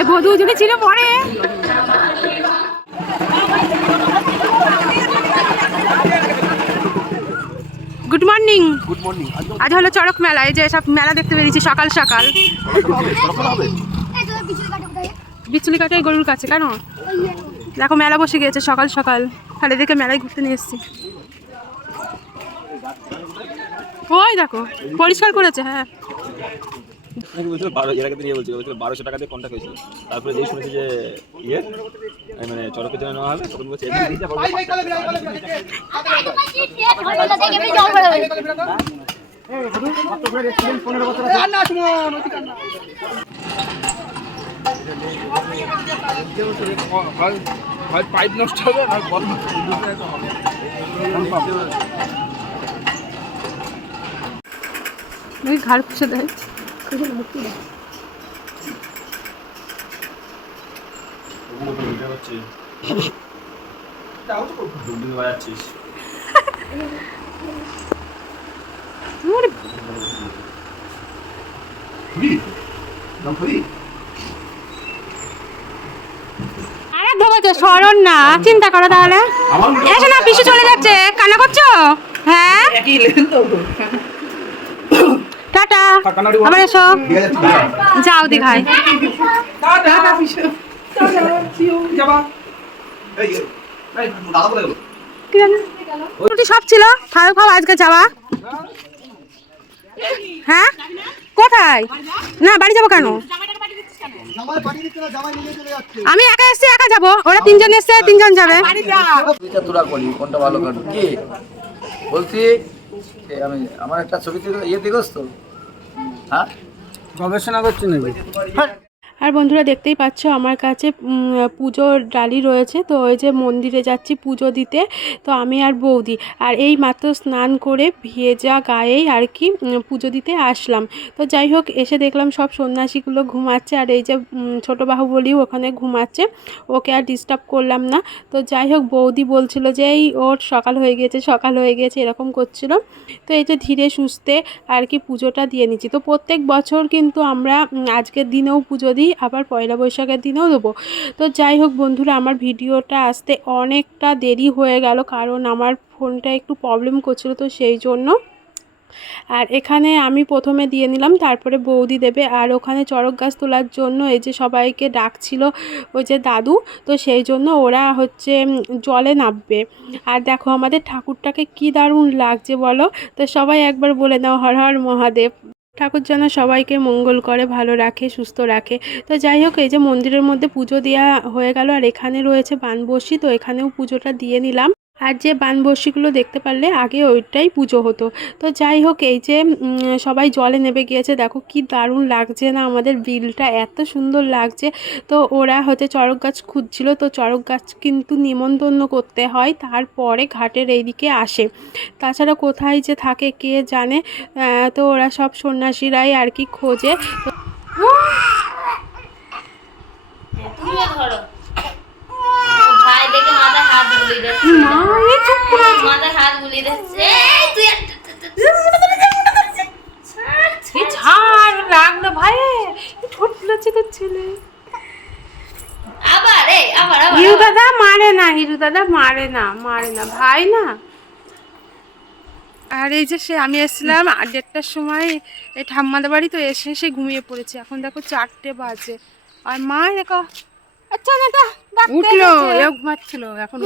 এ বধু যদি ছিল পরে। গুড মর্নিং গুড মর্নিং আজ হলো চড়ক মেলা এই যে সব মেলা দেখতে সকাল সকাল সকাল। বিচুলি কাটাই গরুর কাছে কেন? দেখো মেলা বসে গিয়েছে সকাল সকাল। তাহলে দেখে মেলায় ঘুরতে নিয়ে এসেছি। ওই দেখো পরিষ্কার করেছে হ্যাঁ। নাকি বলছিল বারো এর আগে দিন ইয়ে বলছিল বলছিল বারোশো টাকা দিয়ে কন্ট্যাক্ট হয়েছিল। তারপরে যেই শুনেছি যে ইয়ে মানে চড়কের জন্য নেওয়া হবে তখন বলছে এমনি পাইপ নষ্ট হবে না বন্ধ? নাকি ঘাড় পুষে দেয়। আরে ধরেছে স্মরণ না চিন্তা করো তাহলে। এসো না পিছু চলে যাচ্ছে। কান্না করছ? হ্যাঁ? টাটা। আবার এসো। যাও দীঘায়। ছুটি সব ছিল। খাও খাও আজকে যাওয়া হ্যাঁ? কোথায়? না বাড়ি যাব কেন? আমি একা এসছি একা যাব। ওরা তিনজন এসছে তিনজন যাবে। দুইটা তোরা করি কোনটা ভালো কাটবে? কি? বলছি আমি আমার একটা ছবি ইয়ে দেখোস তো? হ্যাঁ? গবেষণা করছি নাকি? আর বন্ধুরা দেখতেই পাচ্ছ আমার কাছে পুজোর ডালি রয়েছে। তো ওই যে মন্দিরে যাচ্ছি পুজো দিতে, তো আমি আর বৌদি। আর এই মাত্র স্নান করে ভেজা গায়েই আর কি পুজো দিতে আসলাম। তো যাই হোক, এসে দেখলাম সব সন্ন্যাসীগুলো ঘুমাচ্ছে আর এই যে ছোটো বাহুবলিও ওখানে ঘুমাচ্ছে। ওকে আর ডিস্টার্ব করলাম না। তো যাই হোক, বৌদি বলছিল যে, এই ওর সকাল হয়ে গেছে, সকাল হয়ে গেছে, এরকম করছিল। তো এই যে ধীরে সুস্থে আর কি পুজোটা দিয়ে নিচ্ছি। তো প্রত্যেক বছর কিন্তু আমরা আজকের দিনেও পুজো দিই। আবার পয়লা বৈশাখের দিনেও দেবো। তো যাই হোক বন্ধুরা, আমার ভিডিওটা আসতে অনেকটা দেরি হয়ে গেল, কারণ আমার ফোনটা একটু প্রবলেম করছিল তো সেই জন্য। আর এখানে আমি প্রথমে দিয়ে নিলাম, তারপরে বৌদি দেবে। আর ওখানে চড়ক গাছ তোলার জন্য এই যে সবাইকে ডাকছিল ওই যে দাদু, তো সেই জন্য ওরা হচ্ছে জলে নামবে। আর দেখো আমাদের ঠাকুরটাকে কি দারুণ লাগছে বলো? তো সবাই একবার বলে নাও, হর হর মহাদেব। ঠাকুর যেন সবাইকে মঙ্গল করে, ভালো রাখে, সুস্থ রাখে। তো যাই হোক, এই যে মন্দিরের মধ্যে পুজো দেওয়া হয়ে গেল আর এখানে রয়েছে বানবসি, তো এখানেও পুজোটা দিয়ে নিলাম। আর যে বানবসিগুলো দেখতে পারলে আগে ওইটাই পুজো হতো। তো যাই হোক, এই যে সবাই জলে নেমে গিয়েছে, দেখো কি দারুণ লাগছে না আমাদের বিলটা, এত সুন্দর লাগছে। তো ওরা হচ্ছে চড়ক গাছ খুঁজছিল, তো চড়ক গাছ কিন্তু নিমন্ত্রণ করতে হয়, তারপরে ঘাটের এইদিকে আসে। তাছাড়া কোথায় যে থাকে কে জানে তো ওরা সব সন্ন্যাসীরাই আর কি খোঁজে। ধরো ভাই দেখে মাথায় হাত বুলিয়ে দিচ্ছে। মা এই চুপ করে। মাথায় হাত বুলিয়ে দিচ্ছে। এই তুই একটা এই ছাড় ভাই ঠোঁট ফুলাচ্ছে তোর ছেলে। আবার এই আবার আবার হিরু দাদা মারে না হিরু দাদা মারে না মারে না ভাই না। আর এই যে সে আমি এসেছিলাম দেড়টার সময় এই ঠাম্মাদের বাড়ি তো এসে সে ঘুমিয়ে পড়েছে। এখন দেখো চারটে বাজে। আর মা দেখো উঠল এও ঘুমাচ্ছিল এখন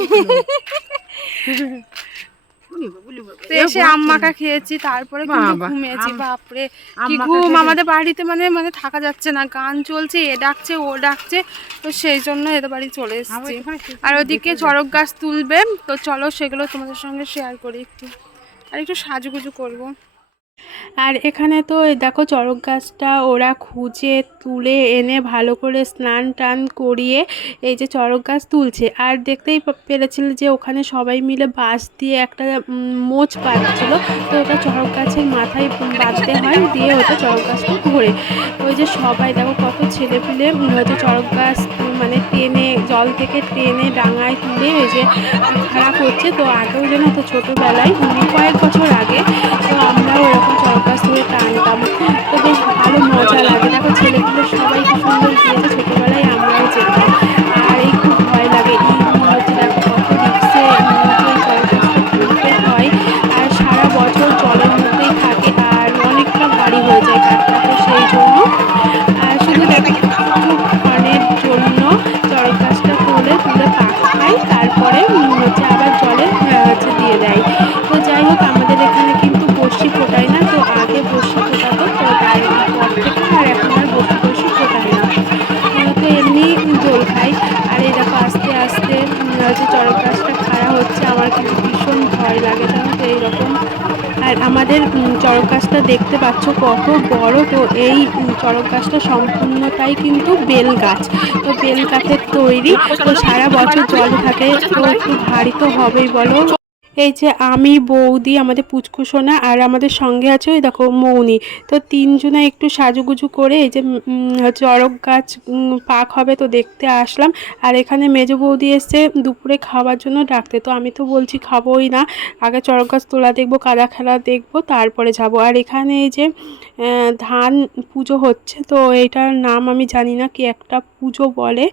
এসে আম্মাকা খেয়েছি তারপরে ঘুমিয়েছি বাপরে। কি ঘুম আমাদের বাড়িতে মানে মানে থাকা যাচ্ছে না গান চলছে এ ডাকছে ও ডাকছে তো সেই জন্য এদের বাড়ি চলে এসেছি। আর ওদিকে চড়ক গাছ তুলবে তো চলো সেগুলো তোমাদের সঙ্গে শেয়ার করি একটু। আর একটু সাজুগুজু করব। আর এখানে তো দেখো চড়ক গাছটা ওরা খুঁজে তুলে এনে ভালো করে স্নান টান করিয়ে এই যে চড়ক গাছ তুলছে। আর দেখতেই পেরেছিল যে ওখানে সবাই মিলে বাঁশ দিয়ে একটা মোচ পাচ্ছিল তো ওটা চড়ক গাছের মাথায় বাঁধতে হয়, দিয়ে ওটা চড়ক গাছটা ধরে। ওই যে সবাই দেখো কত ছেলে পেলে হয়তো চড়ক গাছ মানে টেনে, জল থেকে টেনে ডাঙায় তুলে ওই যে খারাপ করছে। তো আগেও যেন তো ছোটোবেলায় কয়েক বছর আগে, তো আমরাও ওরকম গাছ ধরে টানতাম তো বেশ ভালো মজা লাগে। দেখো ছেলেগুলো সবাই সুন্দর দিয়েছে। ছোটোবেলায় চড়ক গাছটা দেখতে পাচ্ছ কত বড়। তো এই চড়ক গাছটা সম্পূর্ণটাই কিন্তু বেল গাছ। তো বেল গাছের তৈরি। তো সারা বছর জল থাকে। তো একটু ভারী তো হবেই বলো। এই যে আমি, বৌদি, আমাদের পুচকুসোনা আর আমাদের সঙ্গে আছে ওই দেখো মৌনি। তো তিনজনে একটু সাজুগুজু করে এই যে চড়ক গাছ পাক হবে তো দেখতে আসলাম। আর এখানে মেজো বৌদি এসছে দুপুরে খাওয়ার জন্য ডাকতে। তো আমি তো বলছি খাবোই না। আগে চড়ক গাছ তোলা দেখব, কাদা খেলা দেখব, তারপরে যাব। আর এখানে এই যে ধান পুজো হচ্ছে, তো এইটার নাম আমি জানি না কি একটা পুজো বলে।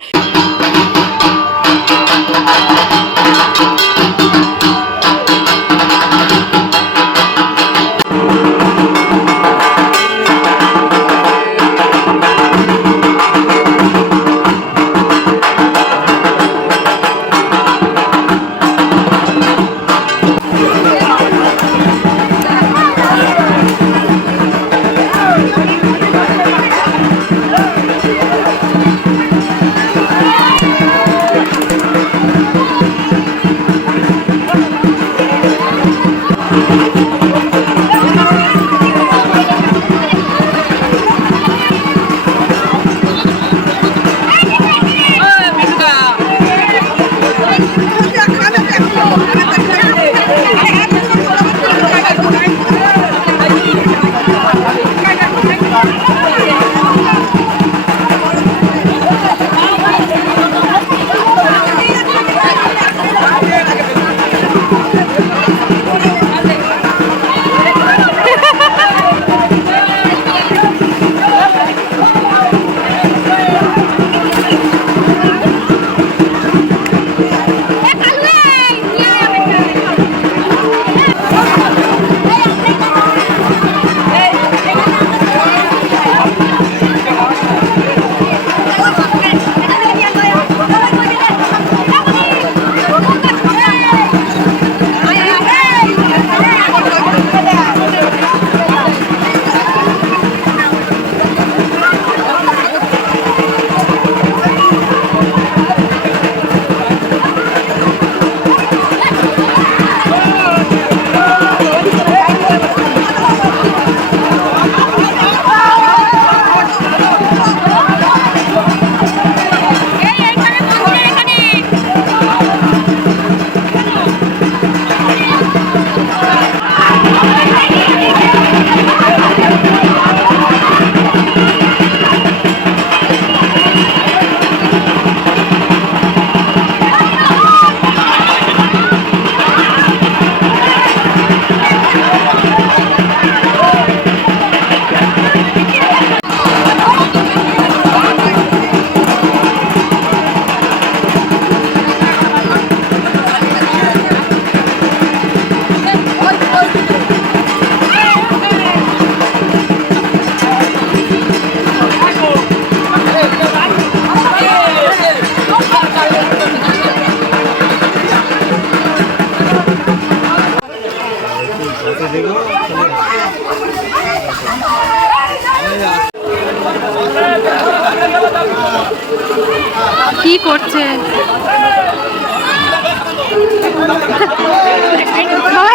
কি করছে?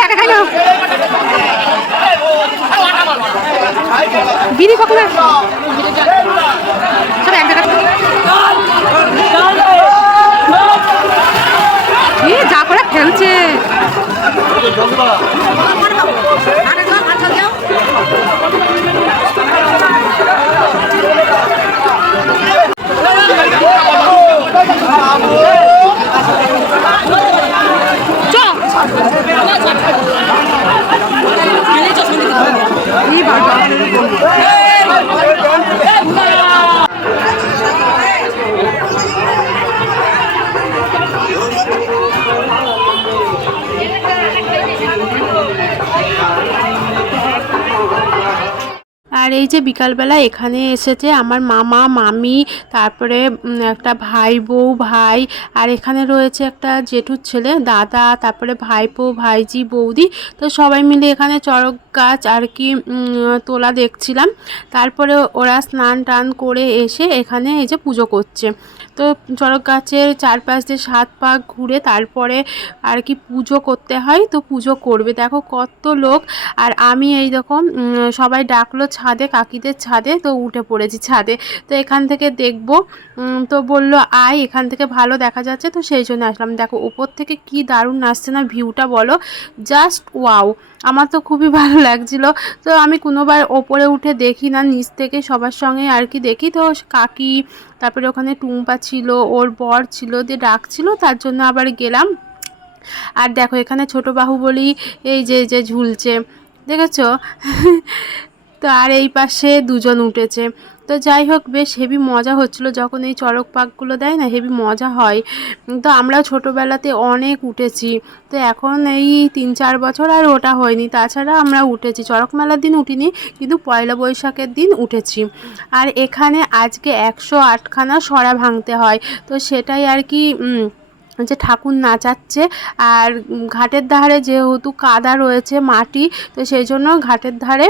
একা বিড়ি কখন এক যা করে ফেলছে Yeah. যে বিকালবেলা এখানে এসেছে আমার মামা, মামি, তারপরে একটা ভাই বউ, ভাই, আর এখানে রয়েছে একটা জেঠুর ছেলে, দাদা, তারপরে ভাইপো, ভাইজি, বৌদি, তো সবাই মিলে এখানে চড়ক গাছ আর কি তোলা দেখছিলাম। তারপরে ওরা স্নান টান করে এসে এখানে এই যে পুজো করছে। তো চড়ক গাছের চারপাশ দিয়ে সাত পাক ঘুরে তারপরে আর কি পুজো করতে হয়, তো পুজো করবে। দেখো কত লোক। আর আমি এই রকম সবাই ডাকলো ছাদে, কাকিদের ছাদে, তো উঠে পড়েছি ছাদে। তো এখান থেকে দেখব তো বলল, আয়, এখান থেকে ভালো দেখা যাচ্ছে। তো সেই জন্য আসলাম। দেখো, উপর থেকে কি দারুণ আসছে না, ভিউটা বলো। Just wow. আমার তো খুবই ভালো লাগছিল। তো আমি কোনোবার ওপরে উঠে দেখি না, নিচ থেকে সবার সঙ্গে আর কি দেখি। তো কাকি, তারপরে ওখানে টুম্পা ছিল, ওর বর ছিল দিয়ে ডাকছিল, তার জন্য আবার গেলাম। আর দেখো, এখানে ছোট বাহুবলী এই যে যে ঝুলছে, দেখেছ? তো আর এই পাশে দুজন উঠেছে। তো যাই হোক, বেশ হেভি মজা হচ্ছিল যখন এই চড়ক পাকগুলো দেয় না হেভি মজা হয়। তো আমরা ছোটোবেলাতে অনেক উঠেছি। তো এখন এই তিন চার বছর আর ওটা হয়নি। তাছাড়া আমরা উঠেছি। চড়ক মেলার দিন উঠিনি, কিন্তু পয়লা বৈশাখের দিন উঠেছি। আর এখানে আজকে একশো আটখানা সরা ভাঙতে হয়। তো সেটাই আর কি যে ঠাকুর নাচাচ্ছে আর ঘাটের ধারে যেহেতু কাদা রয়েছে মাটি, তো সেই জন্য ঘাটের ধারে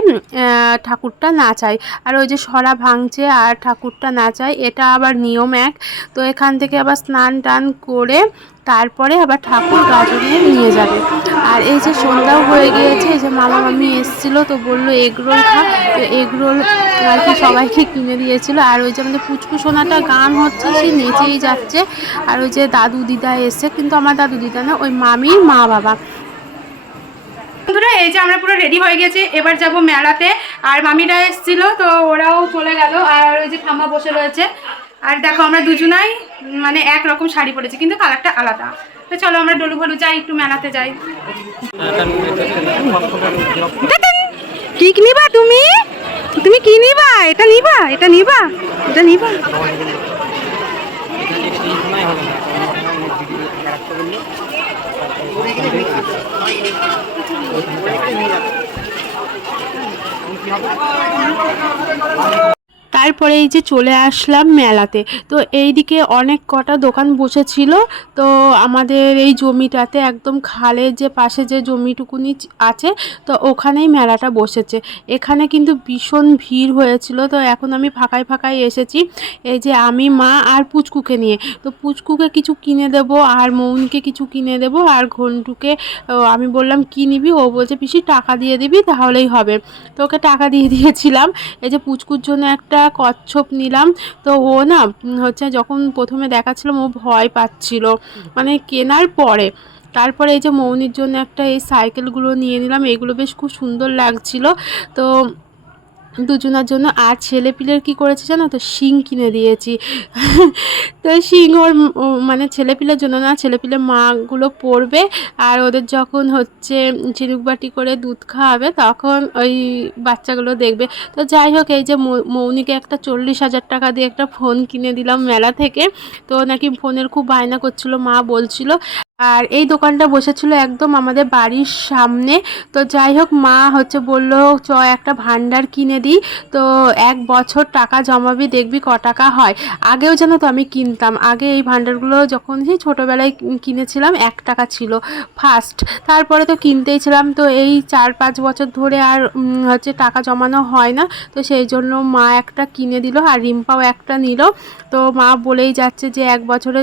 ঠাকুরটা নাচায়। আর ওই যে সরা ভাঙছে আর ঠাকুরটা নাচায়, এটা আবার নিয়ম এক। তো এখান থেকে আবার স্নান টান করে তারপরে আবার ঠাকুর গাজনে নিয়ে যাবে। আর এই যে সন্ধ্যাও হয়ে গিয়েছে, এই যে মামা মামি এসেছিল, তো বলল এগরোল খা। তো এগরোল আর কি সবাইকে কিনে দিয়েছিল। আর ওই যে আমাদের পুচকু সোনাটা গান হচ্ছে, সে নেচেই যাচ্ছে। আর ওই যে দাদু দিদা এসে কিন্তু আমার দাদু দিদা না, ওই মামি মা বাবা। বন্ধুরা, এই যে আমরা পুরো রেডি হয়ে গেছি। এবার যাব মেলাতে। আর মামিরা এসেছিল, তো ওরাও চলে গেল। আর ওই যে ঠাম্মা বসে রয়েছে। আর দেখো, আমরা দুজনাই মানে এক রকম শাড়ি পরেছি, কিন্তু কালারটা আলাদা। তো চলো, আমরা ডলু ভলু যাই, একটু মেলাতে যাই। কি নিবা তুমি? তুমি কি নিবা? এটা নিবা এটা নিবা এটা নিবা। তারপরে এই যে চলে আসলাম মেলাতে। তো এইদিকে অনেক কটা দোকান বসেছিল। তো আমাদের এই জমিটাতে একদম খালের যে পাশে যে জমিটুকুনি আছে, তো ওখানেই মেলাটা বসেছে। এখানে কিন্তু ভীষণ ভিড় হয়েছিল। তো এখন আমি ফাঁকায় ফাঁকায় এসেছি। এই যে আমি, মা আর পুচকুকে নিয়ে। তো পুচকুকে কিছু কিনে দেব, আর মৌনকে কিছু কিনে দেব, আর ঘন্টুকে আমি বললাম, কি নিবি? ও বলছে, পিসি, টাকা দিয়ে দিবি, তাহলেই হবে। তো ওকে টাকা দিয়ে দিয়েছিলাম। এই যে পুচকুর জন্য একটা কচ্ছপ নিলাম। তো ও না হচ্ছে যখন প্রথমে দেখাচ্ছিলাম, ও ভয় পাচ্ছিল। মানে কেনার পরে। তারপরে এই যে মৌনির জন্য একটা এই সাইকেলগুলো নিয়ে নিলাম, এগুলো বেশ খুব সুন্দর লাগছিল। তো দুজনার জন্য। আর ছেলে পিলের কী করেছে জানো তো? শিং কিনে দিয়েছি। তো শিং ওর মানে ছেলে পিলের জন্য না ছেলে পিলে মাগুলো পড়বে। আর ওদের যখন হচ্ছে ঝিনুক বাটি করে দুধ খাওয়াবে, তখন ওই বাচ্চাগুলো দেখবে। তো যাই হোক, এই যে মৌনিকে একটা চল্লিশ হাজার টাকা দিয়ে একটা ফোন কিনে দিলাম মেলা থেকে। তো নাকি ফোনের খুব বায়না করছিল, মা বলছিল। আর এই দোকানটা বসেছিল একদম আমাদের বাড়ির সামনে। তো যাই হোক, মা হচ্ছে বলল, চ, একটা ভান্ডার কিনে দিই তো এক বছর টাকা জমাবি, দেখবি ক টাকা হয়। আগেও জানো তো আমি কিনতাম। আগে এই ভান্ডারগুলো যখন সেই ছোটোবেলায় কিনেছিলাম, এক টাকা ছিল ফার্স্ট তারপরে তো কিনতেই ছিলাম, তো এই চার পাঁচ বছর ধরে আর হচ্ছে টাকা জমানো হয় না। তো সেই জন্য মা একটা কিনে দিল আর রিম্পাও একটা নিল। তো মা বলেই যাচ্ছে যে এক বছরে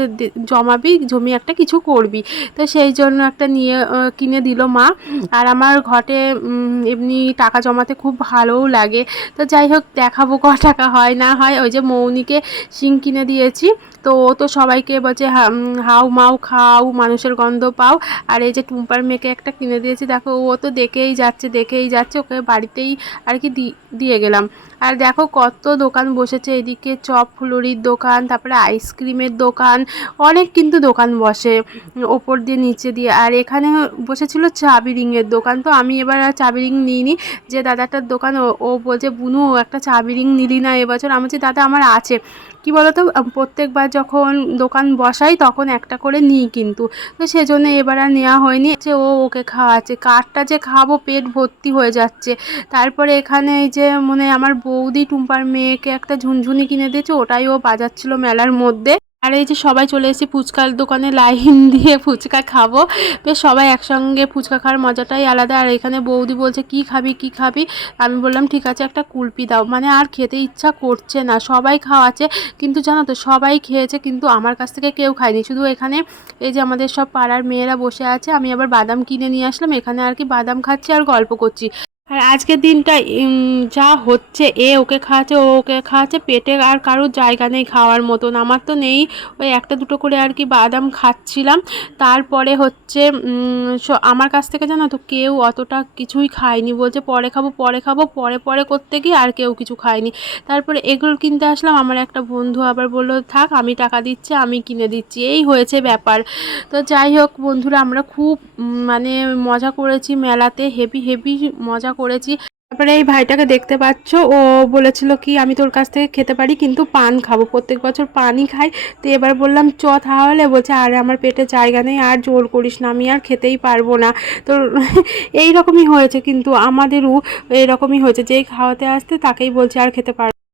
জমাবি জমি একটা কিছু করবি। তো সেই জন্য একটা নিয়ে কিনে দিল মা। আর আমার ঘটে এমনি টাকা জমাতে খুব ভালোও লাগে। তো যাই হোক, দেখাবো ক টাকা হয় না হয়। ওই যে মৌনিকে শিং কিনে দিয়েছি। তো ও তো সবাইকে বলছে হাউ মাউ খাও, মানুষের গন্ধ পাও। আর এই যে টুম্পার মেয়েকে একটা কিনে দিয়েছি, দেখো ও তো দেখেই যাচ্ছে দেখেই যাচ্ছে, ওকে বাড়িতেই আর কি দিয়ে গেলাম। আর দেখো কত দোকান বসেছে, এদিকে চপ ফুলুরির দোকান, তারপরে আইসক্রিমের দোকান, অনেক কিন্তু দোকান বসে ওপর দিয়ে নিচে দিয়ে। আর এখানে বসেছিল চাবি রিংয়ের দোকান, তো আমি এবার আর চাবি রিং নিইনি। যে দাদাটার দোকান, ও- বলছে, বুনু একটা চাবি রিং নিলি না এবছর। আমি বলছি, দাদা, আমার আছে। কি বলতো, প্রত্যেকবার যখন দোকান বসাই তখন একটা করে নিই কিন্তু। তো সেজন্য এবার আর নেওয়া হয়নি। যে ও ওকে খাওয়াচ্ছে, কাঠটা যে খাব পেট ভর্তি হয়ে যাচ্ছে। তারপরে এখানে এই যে মানে আমার বৌদি টুম্পার মেয়েকে একটা ঝুনঝুনি কিনে দিয়েছে, ওটাই ও বাজাচ্ছিল মেলার মধ্যে। আর এই যে সবাই চলে এসেছি ফুচকার দোকানে, লাইন দিয়ে ফুচকা খাব। বেশ সবাই একসঙ্গে ফুচকা খাওয়ার মজাটাই আলাদা। আর এখানে বৌদি বলছে, কি খাবি কি খাবি? আমি বললাম, ঠিক আছে, একটা কুলপি দাও। মানে আর খেতে ইচ্ছা করছে না। সবাই খাওয়াচ্ছে, কিন্তু জানো তো, সবাই খেয়েছে, কিন্তু আমার কাছ থেকে কেউ খায়নি। শুধু এখানে এই যে আমাদের সব পাড়ার মেয়েরা বসে আছে, আমি আবার বাদাম কিনে নিয়ে আসলাম। এখানে আর কি বাদাম খাচ্ছি আর গল্প করছি। আর আজকের দিনটা যা হচ্ছে, এ ওকে খাওয়াচ্ছে, ও ওকে খাওয়াচ্ছে পেটে আর কারোর জায়গা নেই খাওয়ার মতন। আমার তো নেই, ওই একটা দুটো করে আর কি বাদাম খাচ্ছিলাম। তারপরে হচ্ছে আমার কাছ থেকে জানো তো কেউ অতটা কিছুই খায়নি। বলছে, পরে খাব পরে খাব, পরে পরে করতে গিয়ে আর কেউ কিছু খায়নি। তারপরে এগুলো কিনতে আসলাম, আমার একটা বন্ধু আবার বলল, থাক, আমি টাকা দিচ্ছি, আমি কিনে দিচ্ছি। এই হয়েছে ব্যাপার। তো যাই হোক বন্ধুরা, আমরা খুব মানে মজা করেছি মেলাতে, হেভি হেভি মজা করেছি। তারপরে এই ভাইটাকে দেখতে পাচ্ছ, ও বলেছিল কি, আমি তোর কাছ থেকে খেতে পারি, কিন্তু পান খাব। প্রত্যেক বছর পানই খাই। তো এবার বললাম, চ তাহলে। বলছে, আরে, আমার পেটে জায়গা নেই, আর জোর করিস না, আমি আর খেতেই পারব না। তো এই রকমই হয়েছে, কিন্তু আমাদেরও এরকমই হয়েছে। যেই খাওয়াতে আসতে তাকেই বলছে, আর খেতে পার